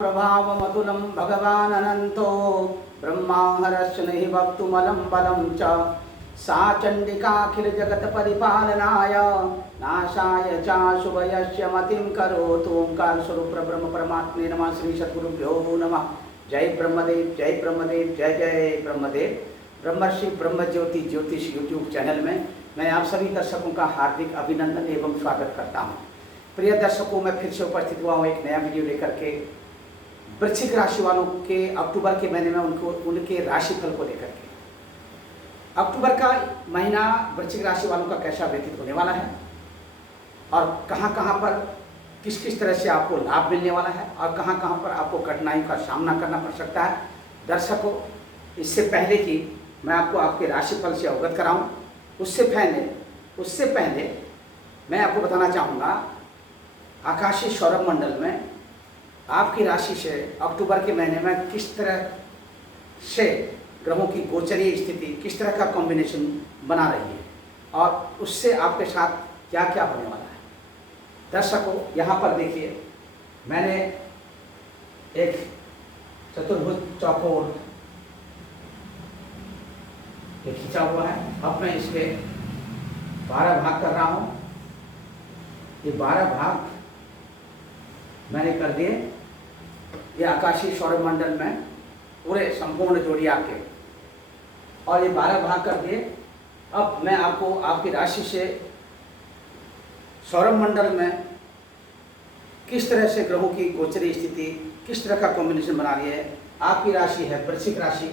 प्रभावमतुलं भगवान् अनन्तो ब्रह्माहरश्च नहि वक्तुमलं बलं च सा चण्डिकाखिलजगत्परिपालनाय नाशाय च शुभयस्य मतिं करोतु। ओंकार स्वरूप ब्रह्म परमात्मे नमः। श्री सद्गुरुभ्यो नमः। जय ब्रह्मदेव, जय ब्रह्मदेव, जय जय ब्रह्मदेव। ब्रह्मर्षि ब्रह्मज्योति ज्योतिष यूट्यूब चैनल में मैं आप सभी दर्शकों का हार्दिक अभिनंदन एवं स्वागत करता हूँ। प्रिय दर्शकों, मैं फिर से उपस्थित हुआ हूँ एक नया वीडियो लेकर के वृश्चिक राशि वालों के अक्टूबर के महीने में उनके राशिफल को लेकर के। अक्टूबर का महीना वृश्चिक राशि वालों का कैसा व्यतीत होने वाला है और कहां कहां पर किस किस तरह से आपको लाभ मिलने वाला है और कहां कहां पर आपको कठिनाइयों का सामना करना पड़ सकता है। दर्शकों, इससे पहले कि मैं आपको आपके राशिफल से अवगत कराऊं, उससे पहले मैं आपको बताना चाहूँगा आकाशीय सौरभ मंडल में आपकी राशि से अक्टूबर के महीने में किस तरह से ग्रहों की गोचरीय स्थिति, किस तरह का कॉम्बिनेशन बना रही है और उससे आपके साथ क्या क्या होने वाला है। दर्शकों, यहाँ पर देखिए, मैंने एक चतुर्भुज चौकोर खींचा हुआ है। अब मैं इसके 12 भाग कर रहा हूँ। ये 12 भाग मैंने कर दिए। ये आकाशीय सौरभ मंडल में पूरे संपूर्ण जोड़िया के, और ये 12 भाग कर दिए। अब मैं आपको आपकी राशि से सौरभ मंडल में किस तरह से ग्रहों की गोचरीय स्थिति, किस तरह का कॉम्बिनेशन बना रही है। आपकी राशि है वृश्चिक राशि।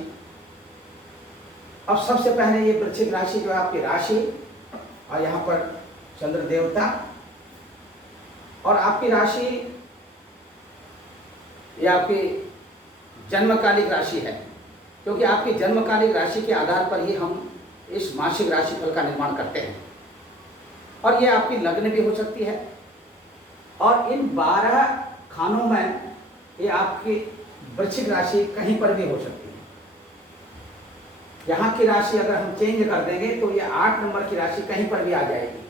अब सबसे पहले ये वृश्चिक राशि जो है आपकी राशि, और यहाँ पर चंद्र देवता, और आपकी राशि ये आपकी जन्मकालिक राशि है, क्योंकि आपकी जन्मकालिक राशि के आधार पर ही हम इस मासिक राशिफल का निर्माण करते हैं। और ये आपकी लग्न भी हो सकती है, और इन 12 खानों में ये आपकी वृश्चिक राशि कहीं पर भी हो सकती है। यहाँ की राशि अगर हम चेंज कर देंगे तो ये 8 नंबर की राशि कहीं पर भी आ जाएगी।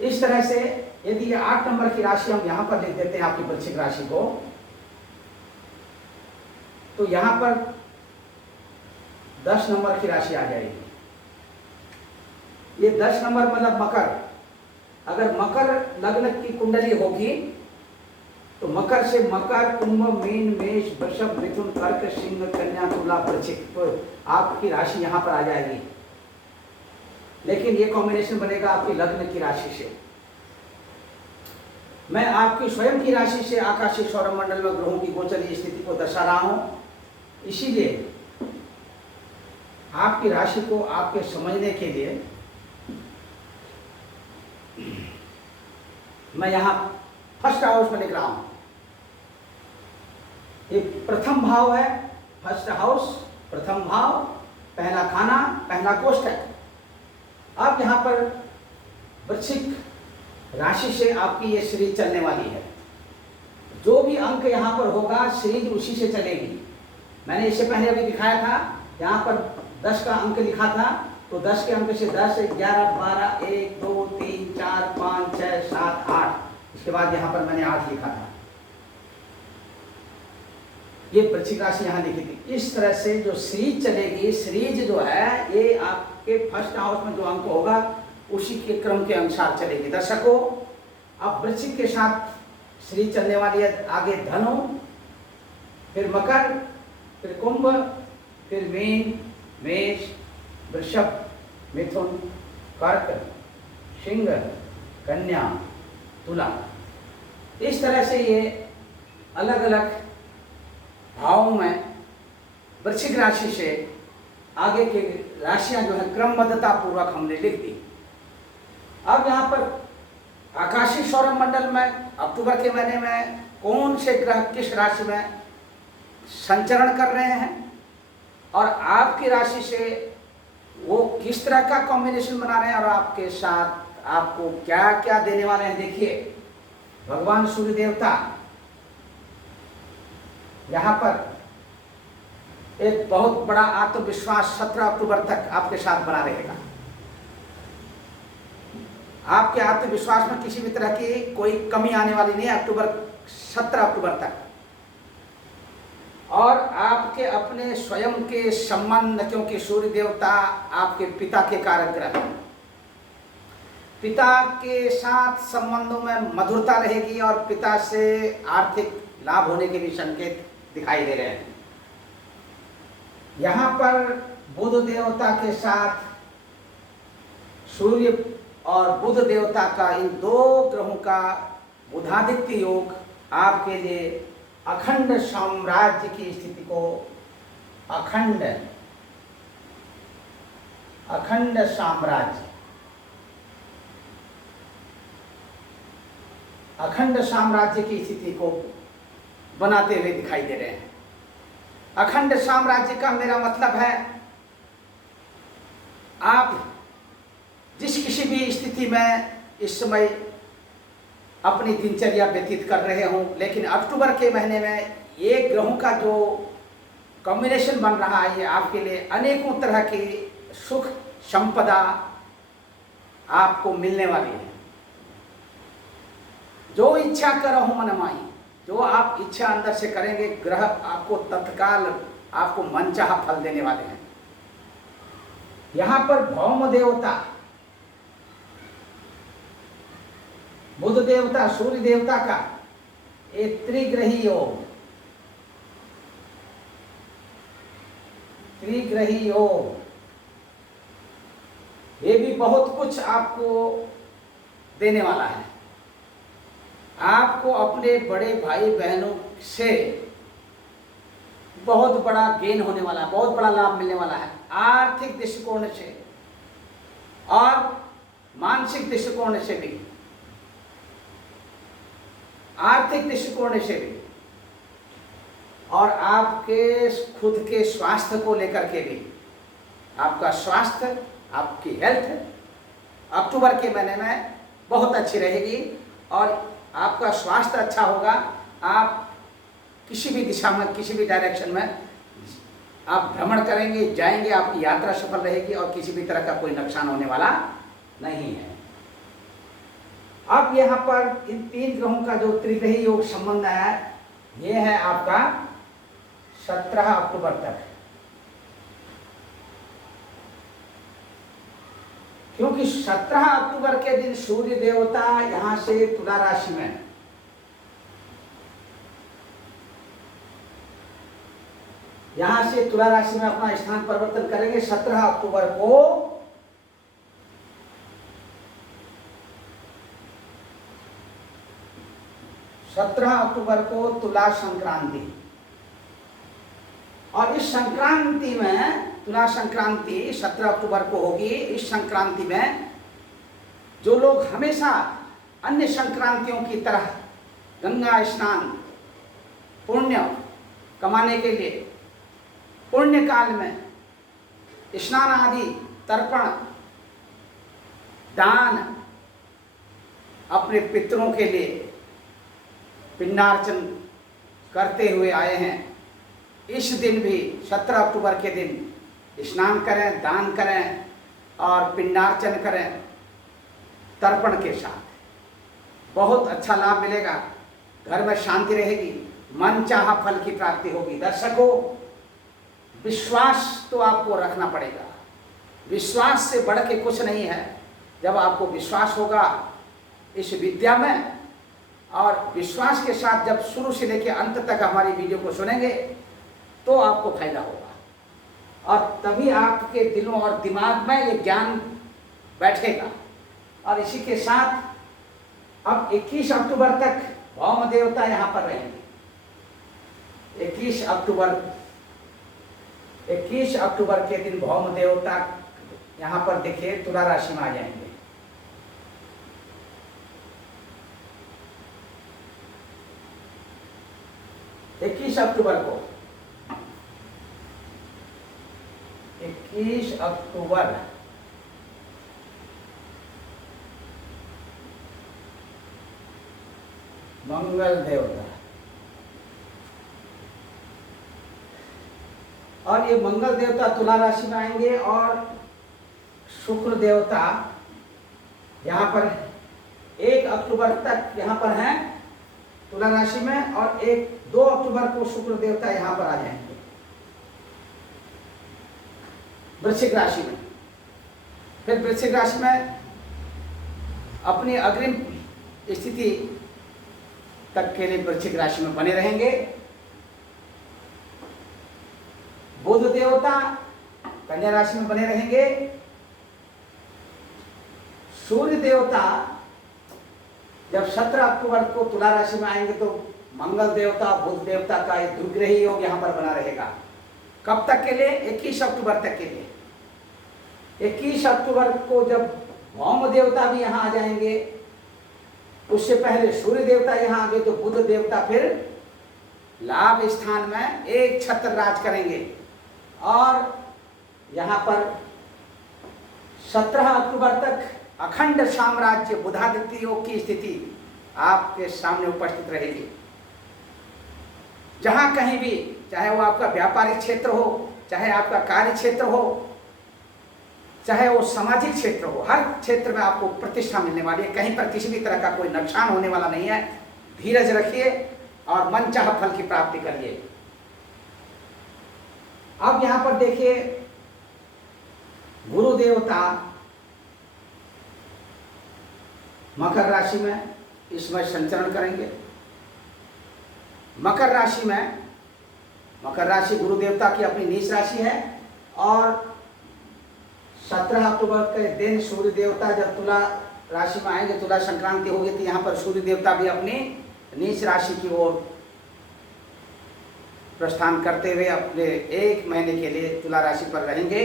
इस तरह से यदि ये 8 नंबर की राशि हम यहाँ पर लिख देते हैं आपकी वृश्चिक राशि को, तो यहाँ पर 10 नंबर की राशि आ जाएगी। ये 10 नंबर मतलब मकर। अगर मकर लग्न की कुंडली होगी तो मकर से मकर, कुंभ, मीन, मेष, वृषभ, मिथुन, कर्क, सिंह, कन्या, तुला, वृश्चिक, तो आपकी राशि यहाँ पर आ जाएगी। लेकिन ये कॉम्बिनेशन बनेगा आपकी लग्न की राशि से। मैं आपकी स्वयं की राशि से आकाशीय सौरभ मंडल में ग्रहों की गोचरीय स्थिति को दर्शा रहा हूं, इसीलिए आपकी राशि को आपके समझने के लिए मैं यहां फर्स्ट हाउस में लिख रहा हूं। ये प्रथम भाव है, फर्स्ट हाउस, प्रथम भाव, पहला खाना, पहला कोष्ठक। अब यहाँ पर वृश्चिक राशि से आपकी ये सीरीज चलने वाली है। जो भी अंक यहाँ पर होगा सीरीज उसी से चलेगी। मैंने इससे पहले अभी दिखाया था, यहाँ पर 10 का अंक लिखा था, तो 10 के अंक से 10, 11, 12, 1, 2, 3, 4, 5, 6, 7, 8, इसके बाद यहाँ पर मैंने 8 लिखा था। ये वृश्चिक राशि यहाँ लिखी थी। इस तरह से जो सीरीज चलेगी, सीरीज जो है ये आपके फर्स्ट हाउस में जो अंक होगा उसी के क्रम के अनुसार चलेगी। दर्शकों, अब वृश्चिक के साथ सीरीज चलने वाली है। आगे धनु, फिर मकर, फिर कुंभ, फिर मीन, मेष, वृषभ, मिथुन, कर्क, सिंह, कन्या, तुला। इस तरह से ये अलग अलग भावों में वृश्चिक राशि से आगे के राशियां जो है क्रमबद्धता पूर्वक हमने लिख दी। अब यहाँ पर आकाशीय सौरभ मंडल में अक्टूबर के महीने में कौन से ग्रह किस राशि में संचरण कर रहे हैं और आपकी राशि से वो किस तरह का कॉम्बिनेशन बना रहे हैं और आपके साथ आपको क्या क्या देने वाले हैं। देखिए, भगवान सूर्य देवता यहाँ पर एक बहुत बड़ा आत्मविश्वास 17 अक्टूबर तक आपके साथ बना रहेगा। आपके आत्मविश्वास में किसी भी तरह की कोई कमी आने वाली नहीं है। अक्टूबर 17 अक्टूबर तक। और आपके अपने स्वयं के संबंध, क्योंकि सूर्य देवता आपके पिता के कारक ग्रह, पिता के साथ संबंधों में मधुरता रहेगी और पिता से आर्थिक लाभ होने के भी संकेत दिखाई दे रहे हैं। यहाँ पर बुध देवता के साथ सूर्य और बुध देवता का, इन दो ग्रहों का बुधादित्य योग आपके लिए अखंड साम्राज्य की स्थिति को, अखंड साम्राज्य की स्थिति को बनाते हुए दिखाई दे रहे हैं। अखंड साम्राज्य का मेरा मतलब है आप जिस किसी भी स्थिति में इस समय अपनी दिनचर्या व्यतीत कर रहे हों, लेकिन अक्टूबर के महीने में ये ग्रहों का जो कॉम्बिनेशन बन रहा है, ये आपके लिए अनेकों तरह की सुख संपदा आपको मिलने वाली है। जो इच्छा करो मन माई, जो आप इच्छा अंदर से करेंगे, ग्रह आपको तत्काल आपको मनचाहा फल देने वाले हैं। यहाँ पर भौम देवता, बुध देवता, सूर्य देवता का एक त्रिग्रही योग, ये भी बहुत कुछ आपको देने वाला है। आपको अपने बड़े भाई बहनों से बहुत बड़ा गेन होने वाला है, बहुत बड़ा लाभ मिलने वाला है, आर्थिक दृष्टिकोण से और मानसिक दृष्टिकोण से भी, आर्थिक दृष्टिकोण से भी, और आपके खुद के स्वास्थ्य को लेकर के भी। आपका स्वास्थ्य, आपकी हेल्थ अक्टूबर के महीने में बहुत अच्छी रहेगी और आपका स्वास्थ्य अच्छा होगा। आप किसी भी दिशा में, किसी भी डायरेक्शन में आप भ्रमण करेंगे, जाएंगे, आपकी यात्रा सफल रहेगी और किसी भी तरह का कोई नुकसान होने वाला नहीं है। अब यहाँ पर इन तीन ग्रहों का जो त्रिग्रही योग संबंध है, ये है आपका 17 अक्टूबर तक। क्योंकि 17 अक्टूबर के दिन सूर्य देवता यहां से तुला राशि में, यहां से तुला राशि में अपना स्थान परिवर्तन करेंगे। 17 अक्टूबर को तुला संक्रांति, और इस संक्रांति में, तुला संक्रांति 17 अक्टूबर को होगी। इस संक्रांति में जो लोग हमेशा अन्य संक्रांतियों की तरह गंगा स्नान, पुण्य कमाने के लिए पुण्य काल में स्नान आदि, तर्पण, दान, अपने पितरों के लिए पिंडार्चन करते हुए आए हैं, इस दिन भी 17 अक्टूबर के दिन स्नान करें, दान करें और पिंडार्चन करें तर्पण के साथ। बहुत अच्छा लाभ मिलेगा, घर में शांति रहेगी, मन चाहा फल की प्राप्ति होगी। दर्शकों, विश्वास तो आपको रखना पड़ेगा, विश्वास से बढ़ के कुछ नहीं है। जब आपको विश्वास होगा इस विद्या में, और विश्वास के साथ जब शुरू से लेकर अंत तक हमारी वीडियो को सुनेंगे तो आपको फायदा होगा और तभी आपके दिलों और दिमाग में ये ज्ञान बैठेगा। और इसी के साथ अब 21 अक्टूबर तक भौम देवता यहाँ पर रहेंगे। 21 अक्टूबर के दिन भौम देवता यहाँ पर देखिए तुला राशि में आ जाएंगे। 21 अक्टूबर को, 21 अक्टूबर मंगल देवता, और ये मंगल देवता तुला राशि में आएंगे और शुक्र देवता यहाँ पर 1 अक्टूबर तक यहाँ पर हैं तुला राशि में, और 2 अक्टूबर को शुक्र देवता यहाँ पर आ जाएंगे वृश्चिक राशि में। फिर वृश्चिक राशि में अपनी अग्रिम स्थिति तक के लिए वृश्चिक राशि में बने रहेंगे। बुध देवता कन्या राशि में बने रहेंगे। सूर्य देवता जब 17 अक्टूबर को तुला राशि में आएंगे तो मंगल देवता बुध देवता का एक द्विग्रही योग यहाँ पर बना रहेगा। कब तक के लिए? 21 अक्टूबर तक के लिए। 21 अक्टूबर को जब भौम देवता भी यहाँ आ जाएंगे, उससे पहले सूर्य देवता यहाँ आ गए तो बुध देवता फिर लाभ स्थान में एक छत्र राज करेंगे। और यहाँ पर 17 अक्टूबर तक अखंड साम्राज्य बुधादित्य योग की स्थिति आपके सामने उपस्थित रहेगी। जहां कहीं भी, चाहे वो आपका व्यापारिक क्षेत्र हो, चाहे आपका कार्य क्षेत्र हो, चाहे वो सामाजिक क्षेत्र हो, हर क्षेत्र में आपको प्रतिष्ठा मिलने वाली है। कहीं पर किसी भी तरह का कोई नुकसान होने वाला नहीं है। धीरज रखिए और मनचाहा फल की प्राप्ति करिए। अब यहां पर देखिए, गुरु देवता मकर राशि में इस समय संचरण करेंगे। मकर राशि में, मकर राशि गुरु देवता की अपनी नीच राशि है। और 17 अक्टूबर के दिन सूर्य देवता जब तुला राशि में आएंगे, तुला संक्रांति होगी, तो यहाँ पर सूर्य देवता भी अपनी नीच राशि की ओर प्रस्थान करते हुए अपने 1 महीने के लिए तुला राशि पर रहेंगे।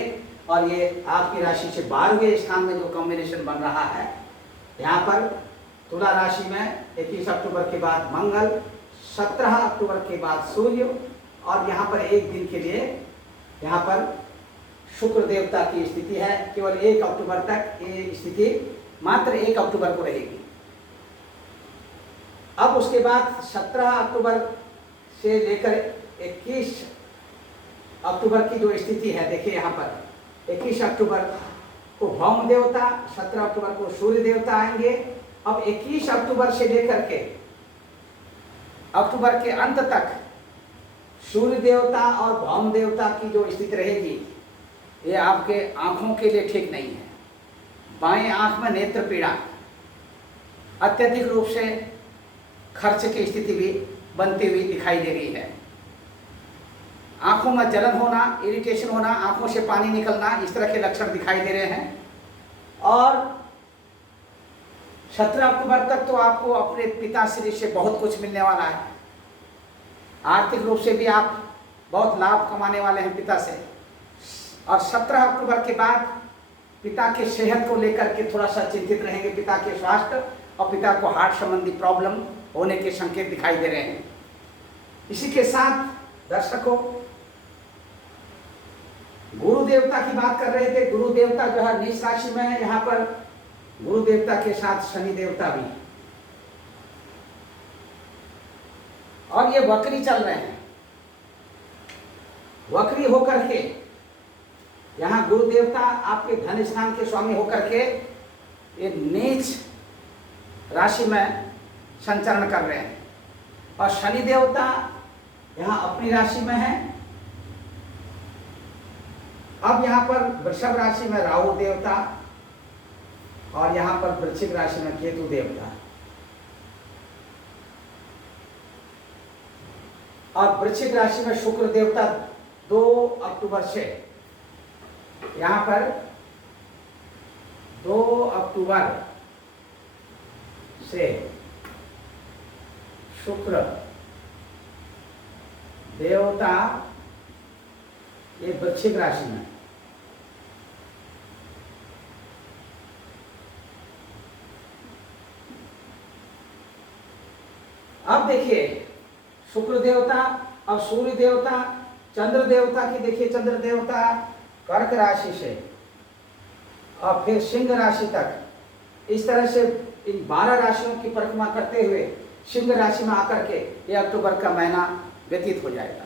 और ये आपकी राशि से 12वें स्थान में जो कॉम्बिनेशन बन रहा है, यहाँ पर तुला राशि में 21 अक्टूबर के बाद मंगल, 17 अक्टूबर के बाद सूर्य, और यहाँ पर 1 दिन के लिए यहाँ पर शुक्र देवता की स्थिति है। केवल 1 अक्टूबर तक ये स्थिति मात्र 1 अक्टूबर को रहेगी। अब उसके बाद 17 अक्टूबर से लेकर 21 अक्टूबर की जो स्थिति है, देखिए यहाँ पर 21 अक्टूबर को भौम देवता, 17 अक्टूबर को सूर्य देवता आएंगे। अब 21 अक्टूबर से लेकर के अक्टूबर के अंत तक सूर्य देवता और भौम देवता की जो स्थिति रहेगी, ये आपके आंखों के लिए ठीक नहीं है। बाएं आंख में नेत्र पीड़ा, अत्यधिक रूप से खर्च की स्थिति भी बनती हुई दिखाई दे रही है। आंखों में जलन होना, इरिटेशन होना, आंखों से पानी निकलना, इस तरह के लक्षण दिखाई दे रहे हैं। और 17 अक्टूबर तक तो आपको अपने पिताश्री से बहुत कुछ मिलने वाला है। आर्थिक रूप से भी आप बहुत लाभ कमाने वाले हैं पिता से। और 17 अक्टूबर के बाद पिता के सेहत को लेकर के थोड़ा सा चिंतित रहेंगे, पिता के स्वास्थ्य, और पिता को हार्ट संबंधी प्रॉब्लम होने के संकेत दिखाई दे रहे हैं। इसी के साथ दर्शकों, गुरु देवता की बात कर रहे थे। गुरु देवता जो है नीच राशि में है। यहाँ पर गुरु देवता के साथ शनि देवता भी, और ये वक्री चल रहे हैं। वक्री होकर के यहाँ गुरु देवता आपके धन स्थान के स्वामी होकर के ये नीच राशि में संचरण कर रहे हैं। और शनि देवता यहाँ अपनी राशि में है। अब यहाँ पर वृषभ राशि में राहु देवता, और यहाँ पर वृश्चिक राशि में केतु देवता। और वृश्चिक राशि में शुक्र देवता 2 अक्टूबर से, यहाँ पर 2 अक्टूबर से शुक्र देवता ये वृश्चिक राशि में, अब देखिए शुक्र देवता और सूर्य देवता, चंद्र देवता की देखिए, चंद्र देवता कर्क राशि से और फिर सिंह राशि तक, इस तरह से इन 12 राशियों की परिक्रमा करते हुए सिंह राशि में आकर के ये अक्टूबर का महीना व्यतीत हो जाएगा।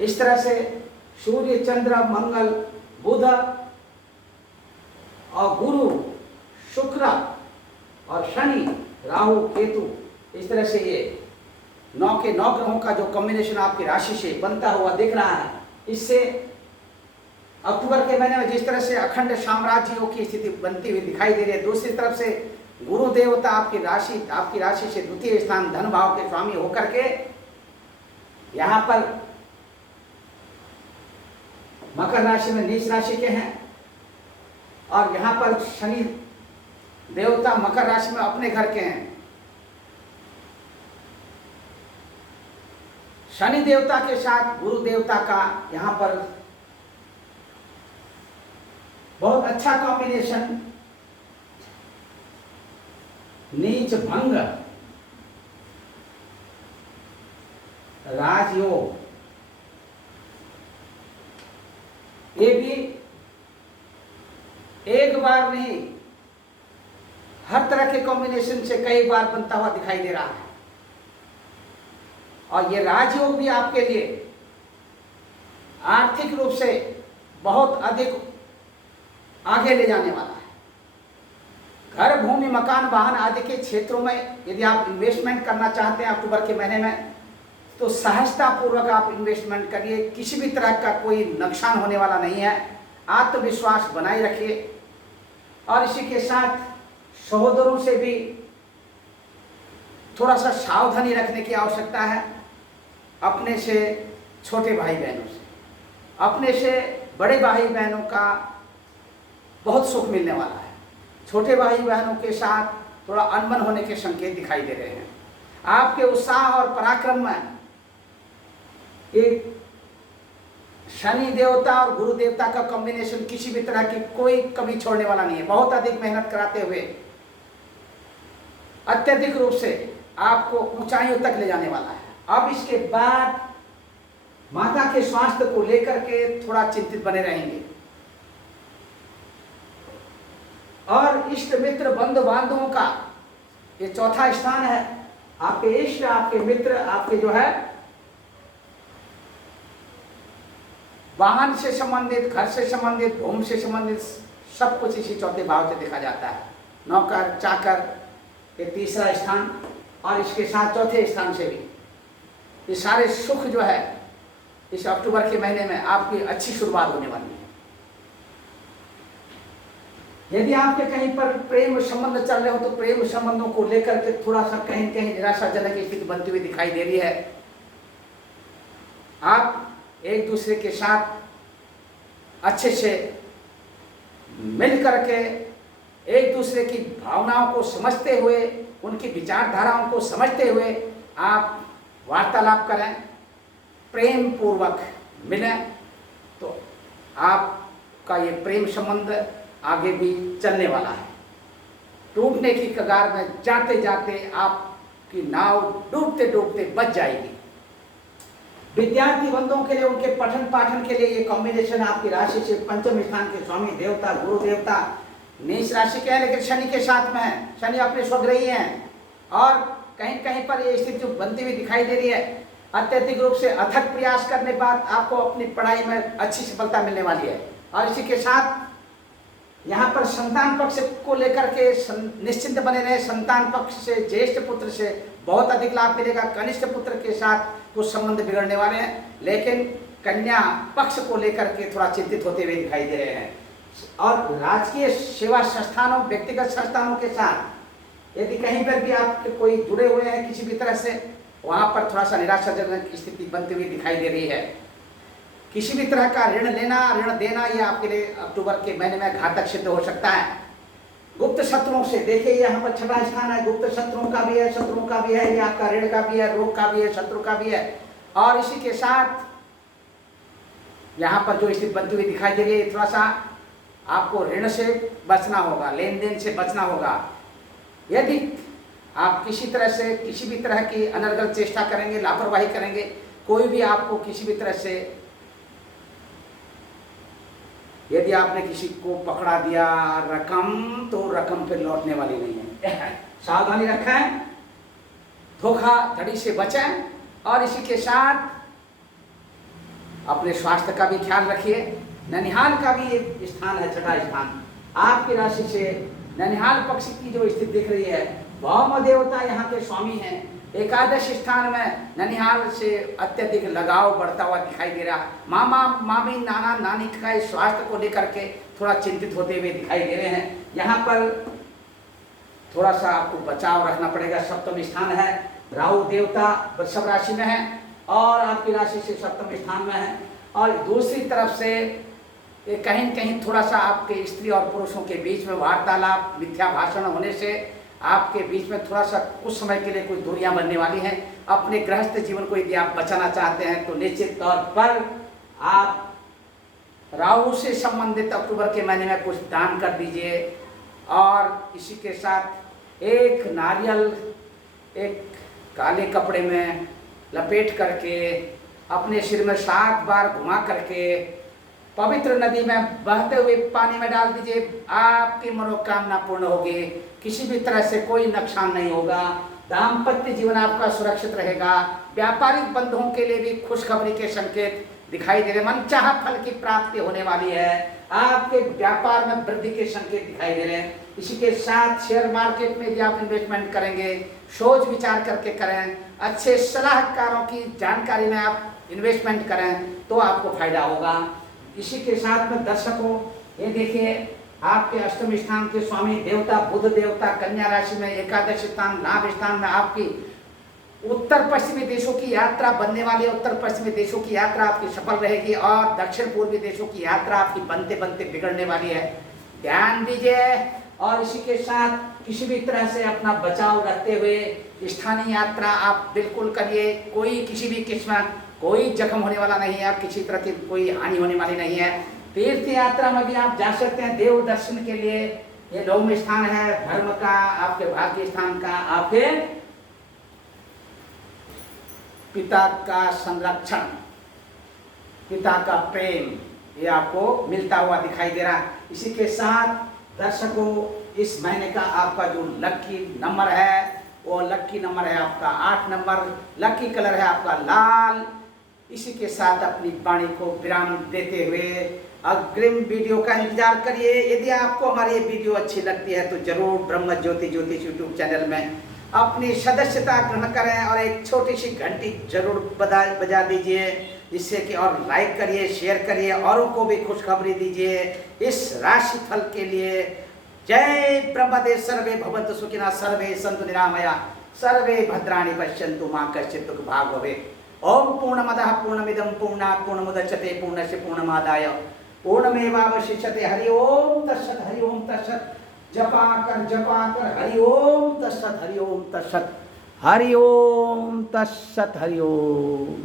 इस तरह से सूर्य, चंद्र, मंगल, बुध और गुरु, शुक्र और शनि, राहु, केतु इस तरह से ये 9 के 9 ग्रहों का जो कॉम्बिनेशन आपकी राशि से बनता हुआ दिख रहा है, इससे अक्टूबर के महीने में जिस तरह से अखंड साम्राज्यों की स्थिति बनती हुई दिखाई दे रही है, दूसरी तरफ से गुरु देवता आपकी राशि से द्वितीय स्थान धन भाव के स्वामी होकर के यहाँ पर मकर राशि में नीच राशि के हैं, और यहाँ पर शनि देवता मकर राशि में अपने घर के हैं। शनि देवता के साथ गुरु देवता का यहाँ पर बहुत अच्छा कॉम्बिनेशन, नीच भंग राजयोग, ये भी एक बार नहीं हर तरह के कॉम्बिनेशन से कई बार बनता हुआ दिखाई दे रहा है। और ये राजयोग भी आपके लिए आर्थिक रूप से बहुत अधिक आगे ले जाने वाला है। घर, भूमि, मकान, वाहन आदि के क्षेत्रों में यदि आप इन्वेस्टमेंट करना चाहते हैं अक्टूबर के महीने में, तो सहजता पूर्वक आप इन्वेस्टमेंट करिए। किसी भी तरह का कोई नुकसान होने वाला नहीं है। आत्मविश्वास बनाए रखिए, और इसी के साथ सहोदरों से भी थोड़ा सा सावधानी रखने की आवश्यकता है। अपने से छोटे भाई बहनों से, अपने से बड़े भाई बहनों का बहुत सुख मिलने वाला है। छोटे भाई बहनों के साथ थोड़ा अनबन होने के संकेत दिखाई दे रहे हैं। आपके उत्साह और पराक्रम में एक शनि देवता और गुरु देवता का कॉम्बिनेशन किसी भी तरह की कोई कमी छोड़ने वाला नहीं है। बहुत अधिक मेहनत कराते हुए अत्यधिक रूप से आपको ऊंचाइयों तक ले जाने वाला है। अब इसके बाद माता के स्वास्थ्य को लेकर के थोड़ा चिंतित बने रहेंगे, और इष्ट मित्र बंधु बांधवों का ये चौथा स्थान है। आपके इष्ट, आपके मित्र, आपके जो है वाहन से संबंधित, घर से संबंधित, भूमि से संबंधित सब कुछ इसी चौथे भाव से देखा जाता है। नौकर चाकर ये तीसरा स्थान, और इसके साथ चौथे स्थान से भी ये सारे सुख जो है इस अक्टूबर के महीने में आपकी अच्छी शुरुआत होने वाली है। यदि आपके कहीं पर प्रेम संबंध चल रहे हो, तो प्रेम संबंधों को लेकर के थोड़ा सा कहीं कहीं निराशाजनक स्थिति बनती हुई दिखाई दे रही है। आप एक दूसरे के साथ अच्छे से मिल करके एक दूसरे की भावनाओं को समझते हुए, उनकी विचारधाराओं को समझते हुए आप वार्तालाप करें, प्रेम पूर्वक मिलें, तो आपका ये प्रेम संबंध आगे भी चलने वाला है। टूटने की कगार में जाते जाते आपकी नाव डूबते डूबते बच जाएगी। विद्यार्थी बंधुओं के लिए, उनके पठन पाठन के लिए ये कॉम्बिनेशन आपकी राशि से पंचम स्थान के स्वामी देवता गुरु देवता नीच राशि के हैं, लेकिन शनि के साथ में है। शनि अपने स्वग्रही हैं, और कहीं कहीं पर ये स्थिति बनती हुई दिखाई दे रही है। अत्यधिक रूप से अथक प्रयास करने के बाद आपको अपनी पढ़ाई में अच्छी सफलता मिलने वाली है। और इसी के साथ यहाँ पर संतान पक्ष को लेकर के निश्चिंत बने रहे। संतान पक्ष से, ज्येष्ठ पुत्र से बहुत अधिक लाभ मिलेगा। कनिष्ठ पुत्र के साथ कुछ संबंध बिगड़ने वाले हैं, लेकिन कन्या पक्ष को लेकर के थोड़ा चिंतित होते हुए दिखाई दे रहे हैं। और राजकीय सेवा संस्थानों, व्यक्तिगत संस्थानों के साथ यदि कहीं पर भी आप कोई जुड़े हुए हैं किसी भी तरह से, वहाँ पर थोड़ा सा निराशाजनक स्थिति बनती हुई दिखाई दे रही है। किसी भी तरह का ऋण लेना, ऋण देना, ये आपके लिए अक्टूबर के महीने में घातक सिद्ध हो सकता है। गुप्त शत्रुओं से, देखिए यहाँ पर छठा स्थान है, गुप्त शत्रुओं का भी है, शत्रुओं का भी है, ये आपका ऋण का भी है, रोग का भी है, शत्रु का भी है। और इसी के साथ यहाँ पर जो स्थिति बनती हुई दिखाई दे रही है, थोड़ा सा आपको ऋण से बचना होगा, लेन देन से बचना होगा। यदि आप किसी तरह से, किसी भी तरह की अनर्गल चेष्टा करेंगे, लापरवाही करेंगे, कोई भी आपको किसी भी तरह से, यदि आपने किसी को पकड़ा दिया रकम, तो रकम फिर लौटने वाली नहीं है। सावधानी रखें, धोखाधड़ी से बचें, और इसी के साथ अपने स्वास्थ्य का भी ख्याल रखिए। ननिहाल का भी एक स्थान है, छठा स्थान। आपकी राशि से ननिहाल पक्ष की जो स्थिति दिख रही है भौम देवता यहाँ के स्वामी हैं। एकादश स्थान में ननिहाल से अत्यधिक लगाव बढ़ता हुआ दिखाई दे रहा। मामा मामी नाना नानी का स्वास्थ्य को लेकर के थोड़ा चिंतित होते हुए दिखाई दे रहे हैं। यहाँ पर थोड़ा सा आपको बचाव रखना पड़ेगा। सप्तम स्थान है, राहु देवता वृषभ राशि में है और आपकी राशि से सप्तम स्थान में है। और दूसरी तरफ से कहीं कहीं थोड़ा सा आपके स्त्री और पुरुषों के बीच में वार्तालाप, मिथ्या भाषण होने से आपके बीच में थोड़ा सा कुछ समय के लिए कुछ दूरियां बनने वाली हैं। अपने गृहस्थ जीवन को यदि आप बचाना चाहते हैं तो निश्चित तौर पर आप राहु से संबंधित अक्टूबर के महीने में कुछ दान कर दीजिए। और इसी के साथ एक नारियल एक काले कपड़े में लपेट करके अपने सिर में 7 बार घुमा करके पवित्र नदी में बहते हुए पानी में डाल दीजिए। आपकी मनोकामना पूर्ण होगी, किसी भी तरह से कोई नुकसान नहीं होगा, दाम्पत्य जीवन आपका सुरक्षित रहेगा। व्यापारिक बंधुओं के लिए भी खुशखबरी के संकेत दिखाई दे रहे। मनचाहा फल की प्राप्ति होने वाली है, आपके व्यापार में वृद्धि के संकेत दिखाई दे रहे हैं। इसी के साथ शेयर मार्केट में भी आप इन्वेस्टमेंट करेंगे, सोच विचार करके करें, अच्छे सलाहकारों की जानकारी में आप इन्वेस्टमेंट करें तो आपको फायदा होगा। इसी के साथ में दर्शकों ये देखिए, आपके अष्टम स्थान के स्वामी देवता बुध देवता कन्या राशि में, एकादश स्थान लाभ स्थान में आपकी उत्तर पश्चिमी देशों की यात्रा बनने वाली है। उत्तर पश्चिमी देशों की यात्रा आपकी सफल रहेगी और दक्षिण पूर्वी देशों की यात्रा आपकी बनते बनते बिगड़ने वाली है, ध्यान दीजिए। और इसी के साथ किसी भी तरह से अपना बचाव रखते हुए स्थानीय यात्रा आप बिल्कुल करिए। कोई किसी भी किस्म कोई जख्म होने वाला नहीं है, किसी तरह की कोई हानि होने वाली नहीं है। तीर्थ यात्रा में भी आप जा सकते हैं देव दर्शन के लिए। ये 9वां स्थान है धर्म का, आपके भाग्य स्थान का, आपके पिता का संरक्षण, पिता का प्रेम, ये आपको मिलता हुआ दिखाई दे रहा। इसी के साथ दर्शकों इस महीने का आपका जो लकी नंबर है वो लकी नंबर है आपका 8 नंबर, लकी कलर है आपका लाल। इसी के साथ अपनी वाणी को विराम देते हुए अग्रिम वीडियो का इंतजार करिए। यदि आपको हमारी ये वीडियो अच्छी लगती है तो जरूर ब्रह्म ज्योति ज्योतिष यूट्यूब चैनल में अपनी सदस्यता ग्रहण करें और एक छोटी सी घंटी जरूर बजा दीजिए, जिससे कि और लाइक करिए, शेयर करिए, औरों को भी खुशखबरी दीजिए इस राशि फल के लिए। जय ब्रह्मदेव। सर्वे भवन्तु सुखिनः, सर्वे सन्तु निरामया, सर्वे भद्राणि पश्यन्तु मा कश्चित् दुःखभाग् भवेत्। ओम पूर्णमदः पूर्णमिदं पूर्णात् पूर्णमुदच्यते पूर्णस्य पूर्णमादाय पूर्णमेवावशिष्यते। हरि ओम तत्सत्, हरि ओम तत्सत्। जपा कर हरि ओम तत्सत्, हरि ओम तत्सत्, हरि ओम तत्सत्, हरि ओम।